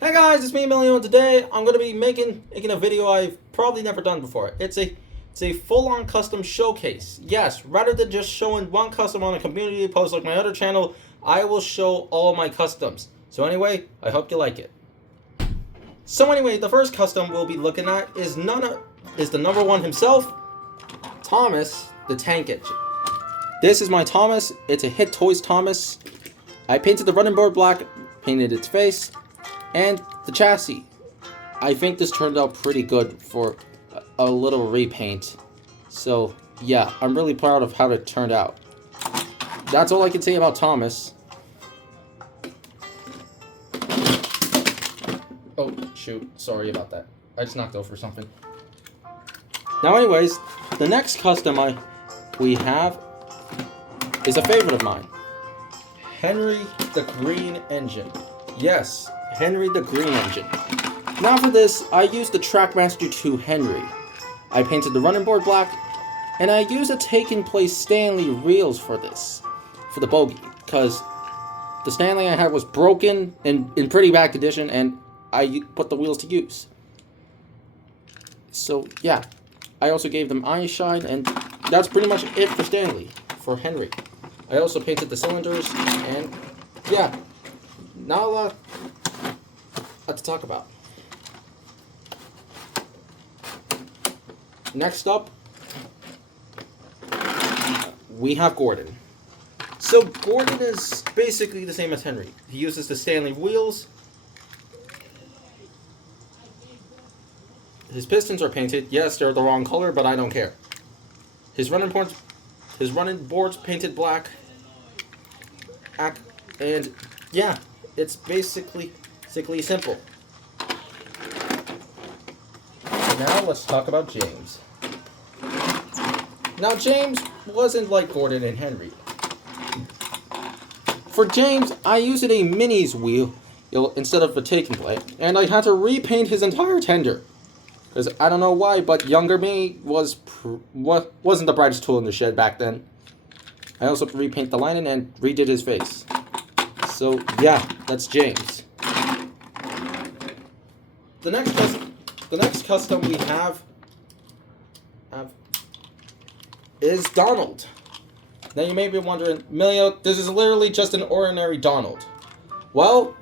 Hey guys, it's me Emilio, and today I'm going to be making a video I've probably never done before. It's a full-on custom showcase. Yes, rather than just showing one custom on a community post like my other channel, I will show all my customs. So anyway, I hope you like it. So anyway, the first custom we'll be looking at is the number one himself, Thomas the Tank Engine. This is my Thomas. It's a Hit Toys Thomas. I painted the running board black, painted its face, and the chassis. I think this turned out pretty good for a little repaint. So yeah, I'm really proud of how it turned out. That's all I can say about Thomas. Oh shoot, sorry about that. I just knocked over something. Now anyways, the next custom we have is a favorite of mine. Henry the Green Engine. Yes, Henry the Green Engine. Now for this, I used the Trackmaster 2 Henry. I painted the running board black, and I used a Taken Place Stanley reels for this, for the bogey, because the Stanley I had was broken and in pretty bad condition, and I put the wheels to use. So yeah, I also gave them eye shine, and that's pretty much it for Stanley, for Henry. I also painted the cylinders, and yeah, not a lot to talk about. Next up, we have Gordon. So Gordon is basically the same as Henry. He uses the Stanley wheels. His pistons are painted. Yes, they're the wrong color, but I don't care. His running board's painted black. And yeah, it's basically simple. Now let's talk about James. Now James wasn't like Gordon and Henry. For James, I used a minis wheel instead of a Taken Play, and I had to repaint his entire tender. Because I don't know why, but younger me wasn't the brightest tool in the shed back then. I also repainted the lining and redid his face. So yeah, that's James. The next custom we have is Donald. Now you may be wondering, Emilio, this is literally just an ordinary Donald. Well,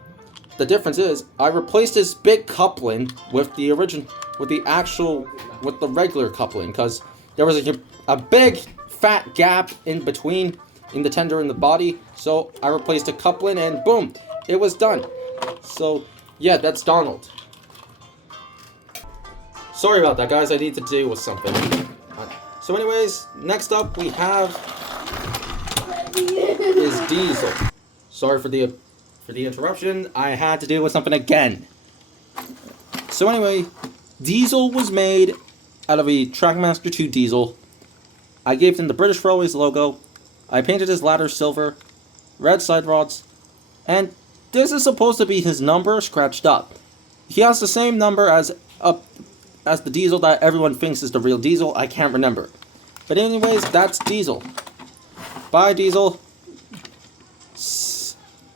the difference is I replaced his big coupling with the regular coupling, because there was a big fat gap in between in the tender and the body, so I replaced the coupling and boom, it was done. So yeah, that's Donald. Sorry about that, guys, I need to deal with something. So anyways, next up we have is Diesel. Sorry for the interruption, I had to deal with something again. So anyway, Diesel was made out of a Trackmaster 2 Diesel. I gave him the British Railways logo. I painted his ladder silver, red side rods, and this is supposed to be his number scratched up. He has the same number as the Diesel that everyone thinks is the real Diesel. I can't remember. But anyways, that's Diesel. Bye, Diesel.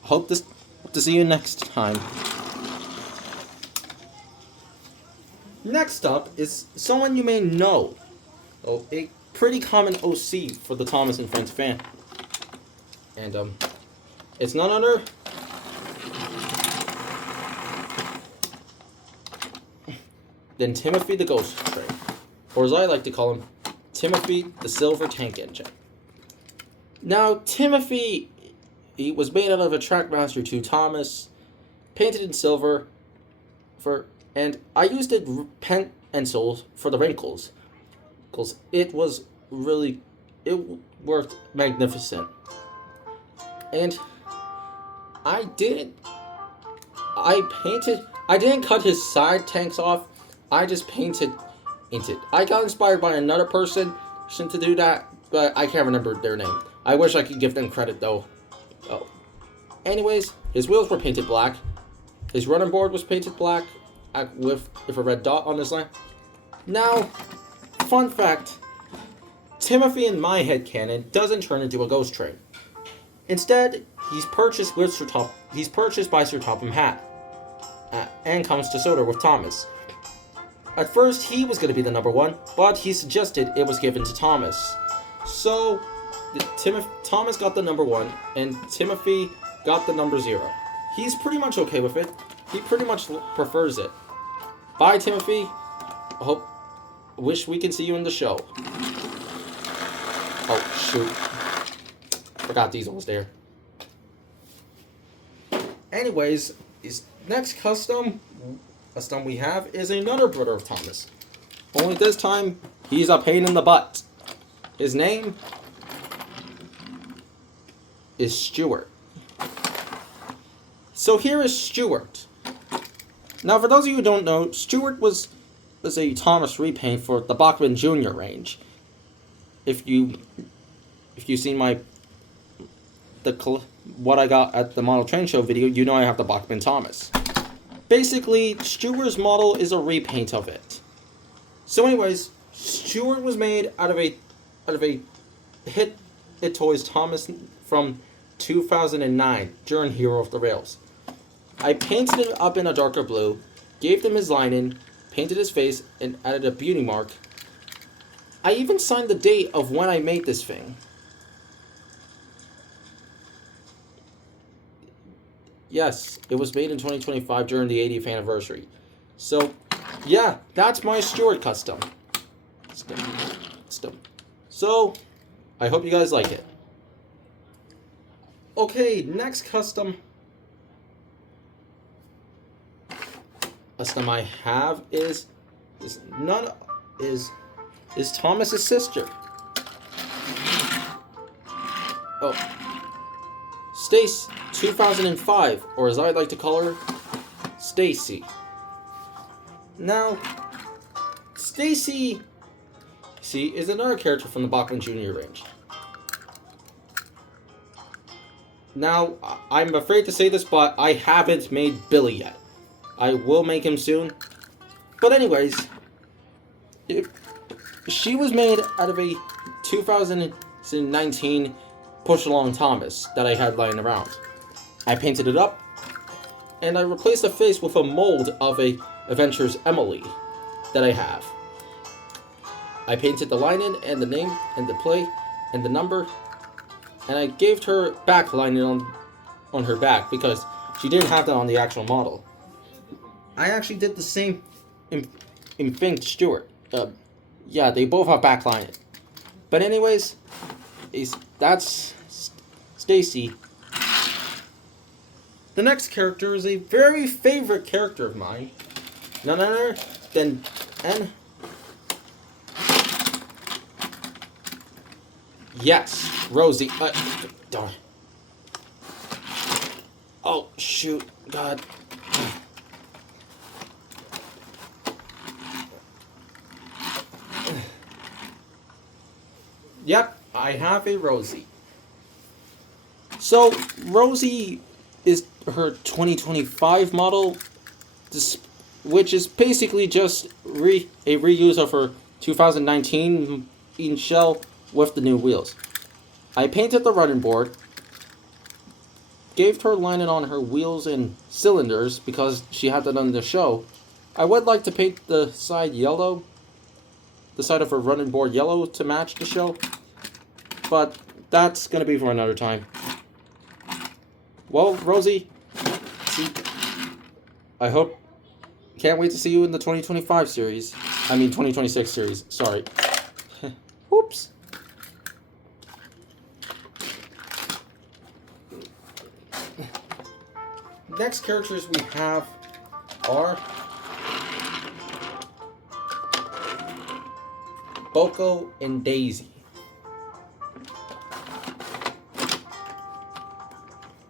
Hope to see you next time. Next up is someone you may know. Oh, a pretty common OC for the Thomas and Friends fan. And it's none other than Timothy the Ghost Train, or as I like to call him, Timothy the Silver Tank Engine. Now, Timothy, he was made out of a Trackmaster 2 Thomas, painted in silver, and I used pencils for the wrinkles, because it worked magnificent. And I didn't cut his side tanks off. I just painted it. I got inspired by another person to do that, but I can't remember their name. I wish I could give them credit though. Oh. Anyways, his wheels were painted black. His running board was painted black with a red dot on his line. Now, fun fact, Timothy in my headcanon doesn't turn into a ghost train. Instead, he's purchased by Sir Topham Hatt. and comes to Soda with Thomas. At first, he was going to be the number 1, but he suggested it was given to Thomas. So, Thomas got the number 1, and Timothy got the number 0. He's pretty much okay with it. He pretty much prefers it. Bye, Timothy. Wish we can see you in the show. Oh, shoot. Forgot Diesel was there. Anyways, his next custom we have is another brother of Thomas. Only this time, he's a pain in the butt. His name is Stuart. So here is Stuart. Now, for those of you who don't know, Stuart was a Thomas repaint for the Bachman Jr. range. If you've seen what I got at the model train show video, you know I have the Bachman Thomas. Basically, Stuart's model is a repaint of it. So anyways, Stuart was made out of a Hit Toys Thomas from 2009 during Hero of the Rails. I painted it up in a darker blue, gave him his lining, painted his face, and added a beauty mark. I even signed the date of when I made this thing. Yes, it was made in 2025 during the 80th anniversary. So, yeah, that's my Stuart custom. So, I hope you guys like it. Okay, next custom I have is Thomas's sister. Oh, Stace 2005, or as I like to call her, Stacy. Now, Stacy is another character from the Bachman Jr. range. Now, I'm afraid to say this, but I haven't made Billy yet. I will make him soon. But anyways, she was made out of a 2019 push-along Thomas that I had lying around. I painted it up, and I replaced the face with a mold of a Adventures Emily that I have. I painted the lining and the name and the play and the number, and I gave her back lining on her back because she didn't have that on the actual model. I actually did the same in Fink Stuart. Yeah, they both have back lining. But anyways, that's Stacy. The next character is a very favorite character of mine. None other than Yes, Rosie. Darn. Oh, shoot. God. Yep, I have a Rosie. So, Rosie is her 2025 model, which is basically just a reuse of her 2019 shell with the new wheels. I painted the running board, gave her lining on her wheels and cylinders because she had that on the show. I would like to paint the side yellow, the side of her running board yellow to match the show, but that's going to be for another time. Well, Rosie, can't wait to see you in the 2025 series. I mean 2026 series, sorry. Oops. Next characters we have are Boko and Daisy.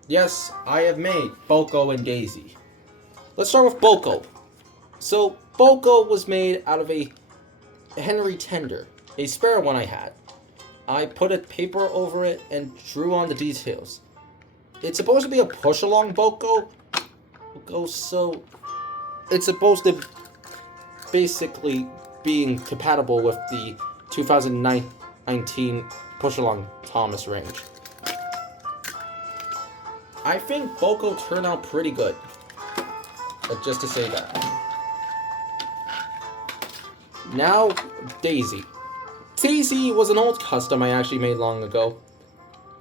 Yes, I have made Boko and Daisy. Let's start with Boko. So, Boko was made out of a Henry Tender, a spare one I had. I put a paper over it and drew on the details. It's supposed to be a push-along Boko, so it's supposed to basically being compatible with the 2019 push-along Thomas range. I think Boko turned out pretty good. just to say that. Now, Daisy. Daisy was an old custom I actually made long ago.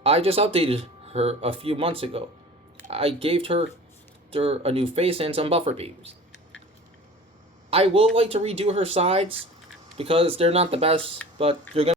I just updated her a few months ago. I gave her a new face and some buffer beams. I will like to redo her sides because they're not the best, but you're gonna